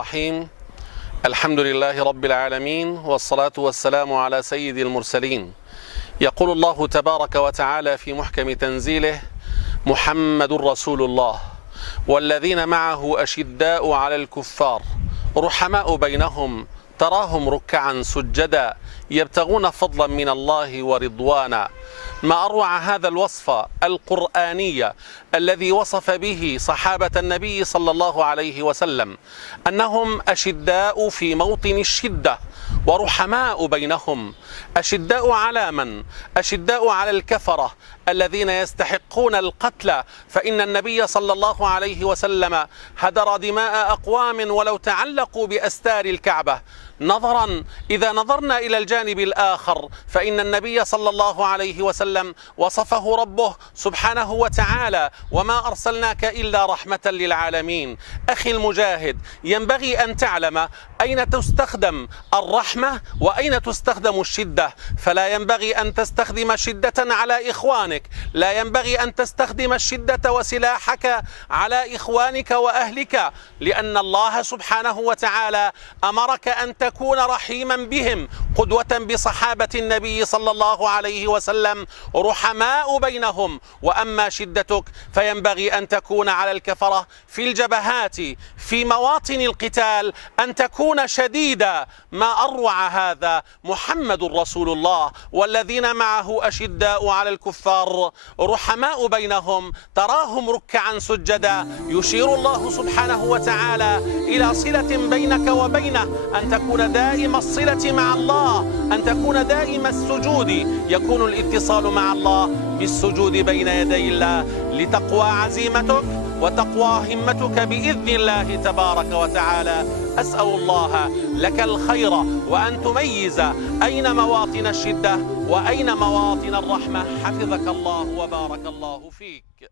الرحيم. الحمد لله رب العالمين، والصلاة والسلام على سيد المرسلين. يقول الله تبارك وتعالى في محكم تنزيله: محمد رسول الله والذين معه أشداء على الكفار رحماء بينهم تراهم ركعا سجدا يبتغون فضلا من الله ورضوانا. ما أروع هذا الوصف القرآني الذي وصف به صحابة النبي صلى الله عليه وسلم، أنهم أشداء في موطن الشدة ورحماء بينهم. أشداء على من؟ أشداء على الكفرة الذين يستحقون القتل، فإن النبي صلى الله عليه وسلم هدر دماء أقوام ولو تعلقوا بأستار الكعبة. إذا نظرنا إلى الجانب الآخر فإن النبي صلى الله عليه وسلم وصفه ربه سبحانه وتعالى: وما أرسلناك إلا رحمة للعالمين. أخي المجاهد، ينبغي أن تعلم أين تستخدم الرحمة وأين تستخدم الشدة، فلا ينبغي أن تستخدم شدة على إخوانك، لا ينبغي أن تستخدم الشدة وسلاحك على إخوانك وأهلك، لأن الله سبحانه وتعالى أمرك أن تكون رحيما بهم، قدوة بصحابة النبي صلى الله عليه وسلم، رحماء بينهم. وأما شدتك فينبغي أن تكون على الكفرة في الجبهات في مواطن القتال، أن تكون شديدا. ما أروع هذا! محمد رسول الله والذين معه أشداء على الكفار رحماء بينهم تراهم ركعا سجدا. يشير الله سبحانه وتعالى إلى صلة بينك وبينه، أن تكون دائم الصلة مع الله، أن تكون دائم السجود. يكون الاتصال مع الله بالسجود بين يدي الله لتقوى عزيمتك وتقوى همتك بإذن الله تبارك وتعالى. أسأل الله لك الخير، وأن تميز أين مواطن الشدة وأين مواطن الرحمة. حفظك الله وبارك الله فيك.